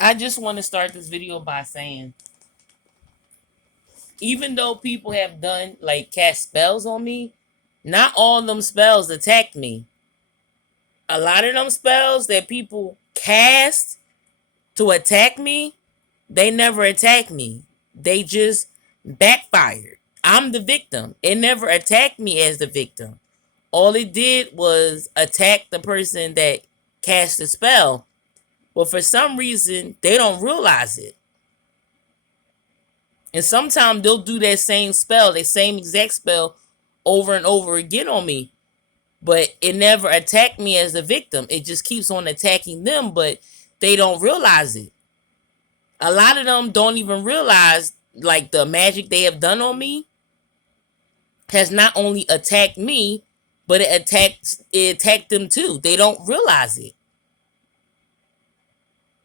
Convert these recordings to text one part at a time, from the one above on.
I just want to start this video by saying, even though people have done like cast spells on me, not all of them spells attack me. A lot of them spells that people cast to attack me, they never attack me. They just backfired. I'm the victim. It never attacked me as the victim. All it did was attack the person that cast the spell. But for some reason, they don't realize it. And sometimes they'll do that same spell, that same exact spell, over and over again on me. But it never attacked me as the victim. It just keeps on attacking them, but they don't realize it. A lot of them don't even realize, like, the magic they have done on me has not only attacked me, but it attacked them too. They don't realize it.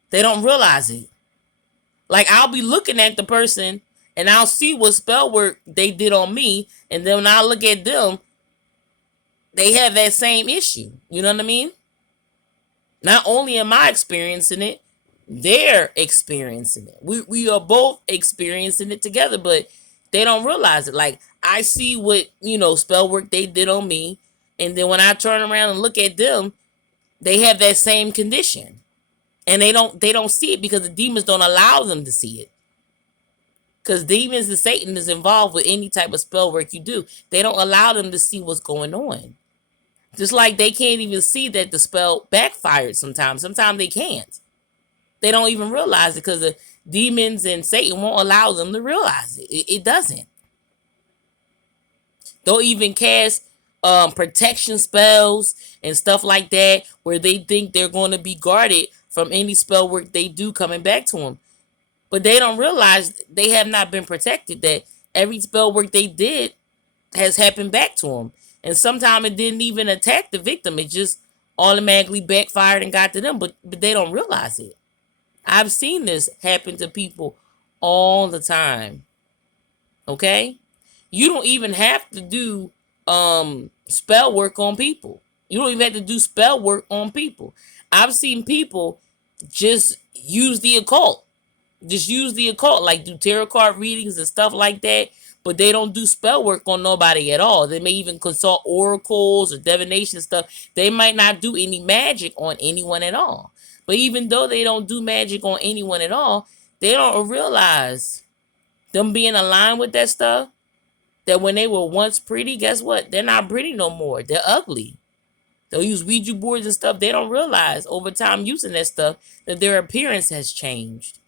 They don't realize it. Like, I'll be looking at the person and I'll see what spell work they did on me, and then when I look at them, they have that same issue. You know what I mean? Not only am I experiencing it, they're experiencing it. We are both experiencing it together, but they don't realize it. Like, I see what, spell work they did on me, and then when I turn around and look at them, they have that same condition. And they don't see it because the demons don't allow them to see it. Because demons and Satan is involved with any type of spell work you do. They don't allow them to see what's going on. Just like they can't even see that the spell backfired sometimes. Sometimes they can't. They don't even realize it because the demons and Satan won't allow them to realize it. It doesn't. They'll even cast protection spells and stuff like that where they think they're going to be guarded from any spell work they do coming back to them. But they don't realize they have not been protected, that every spell work they did has happened back to them. And sometimes it didn't even attack the victim. It just automatically backfired and got to them, but they don't realize it. I've seen this happen to people all the time. Okay? You don't even have to do spell work on people. You don't even have to do spell work on people. I've seen people just use the occult. Just use the occult, like do tarot card readings and stuff like that, but they don't do spell work on nobody at all. They may even consult oracles or divination stuff. They might not do any magic on anyone at all. But even though they don't do magic on anyone at all, they don't realize them being aligned with that stuff, that when they were once pretty, guess what? They're not pretty no more. They're ugly. They'll use Ouija boards and stuff. They don't realize over time using that stuff that their appearance has changed.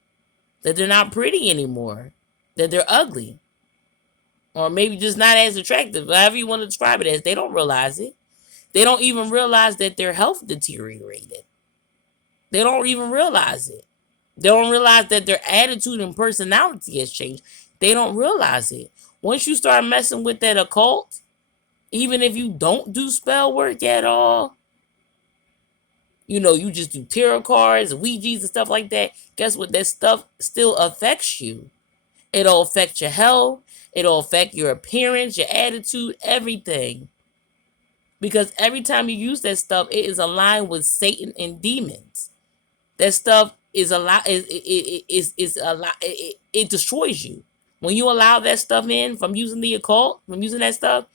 That they're not pretty anymore. That they're ugly. Or maybe just not as attractive. However you want to describe it as. They don't realize it. They don't even realize that their health deteriorated. They don't even realize it. They don't realize that their attitude and personality has changed. They don't realize it. Once you start messing with that occult, even if you don't do spell work at all, you just do tarot cards, Ouija's and stuff like that, guess what? That stuff still affects you. It'll affect your health. It'll affect your appearance, your attitude, everything. Because every time you use that stuff, it is aligned with Satan and demons. That stuff is a lot. Is a lot. It destroys you when you allow that stuff in from using the occult, from using that stuff.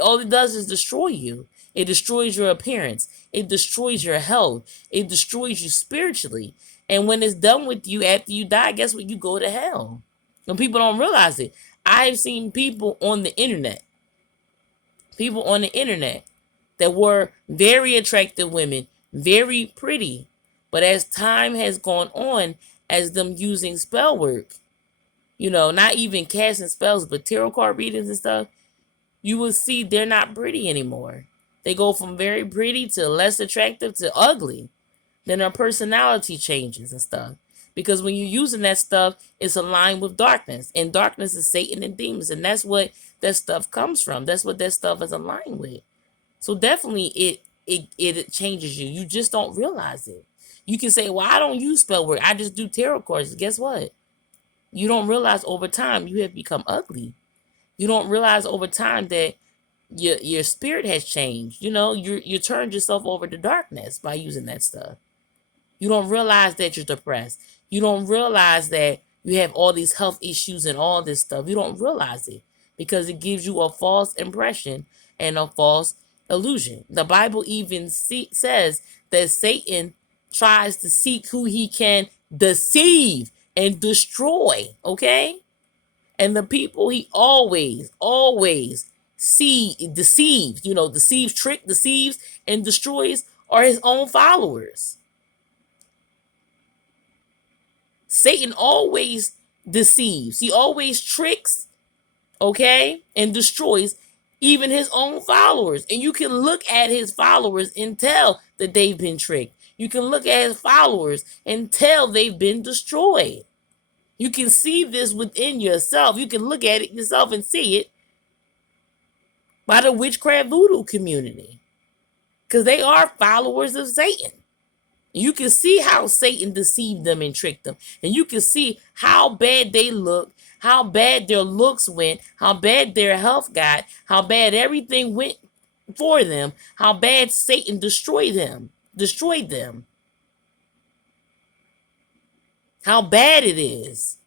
All it does is destroy you. It destroys your appearance. It destroys your health. It destroys you spiritually. And when it's done with you after you die, guess what? You go to hell. And people don't realize it. I've seen people on the internet that were very attractive women, very pretty. But as time has gone on, as them using spell work, not even casting spells, but tarot card readings and stuff, you will see they're not pretty anymore. They go from very pretty to less attractive to ugly. Then their personality changes and stuff. Because when you're using that stuff, it's aligned with darkness. And darkness is Satan and demons. And that's what that stuff comes from. That's what that stuff is aligned with. So definitely it changes you. You just don't realize it. You can say, well, I don't use spell work. I just do tarot cards. Guess what? You don't realize over time you have become ugly. You don't realize over time that your spirit has changed. You turned yourself over to darkness by using that stuff. You don't realize that you're depressed. You don't realize that you have all these health issues and all this stuff. You don't realize it because it gives you a false impression and a false illusion. The Bible even says that Satan tries to seek who he can deceive and destroy, okay? And the people he always deceives, deceives, and destroys are his own followers. Satan always deceives. He always tricks, okay, and destroys even his own followers. And you can look at his followers and tell that they've been tricked. You can look at his followers and tell they've been destroyed. You can see this within yourself. You can look at it yourself and see it by the witchcraft voodoo community. Because they are followers of Satan. You can see how Satan deceived them and tricked them. And you can see how bad they look, how bad their looks went, how bad their health got, how bad everything went for them, how bad Satan destroyed them. How bad it is.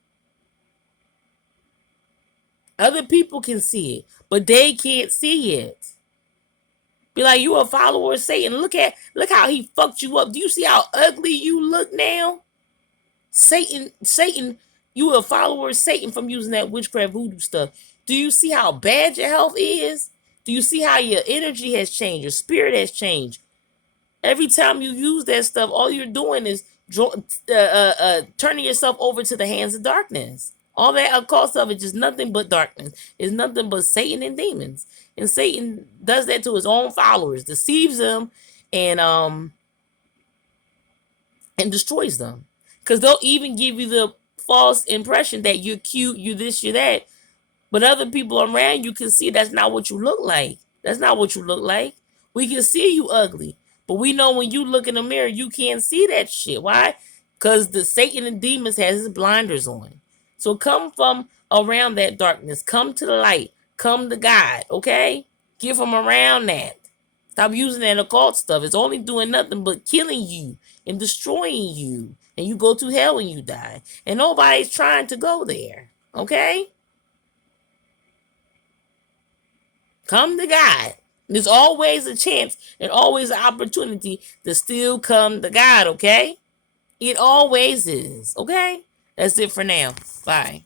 Other people can see it, but they can't see it. Be like, you a follower of Satan. Look how he fucked you up. Do you see how ugly you look now? Satan, you a follower of Satan from using that witchcraft voodoo stuff. Do you see how bad your health is? Do you see how your energy has changed? Your spirit has changed. Every time you use that stuff, all you're doing is turning yourself over to the hands of darkness. All that occult stuff is just nothing but darkness. It's nothing but Satan and demons. And Satan does that to his own followers, deceives them, and destroys them. Because they'll even give you the false impression that you're cute, you this, you that. But other people around you can see that's not what you look like. That's not what you look like. We can see you ugly. But we know when you look in the mirror, you can't see that shit. Why? Because the Satan and demons has his blinders on. So come from around that darkness. Come to the light. Come to God, okay? Get from around that. Stop using that occult stuff. It's only doing nothing but killing you and destroying you. And you go to hell when you die. And nobody's trying to go there, okay? Come to God. There's always a chance and always an opportunity to still come to God, okay? It always is, okay? That's it for now. Bye.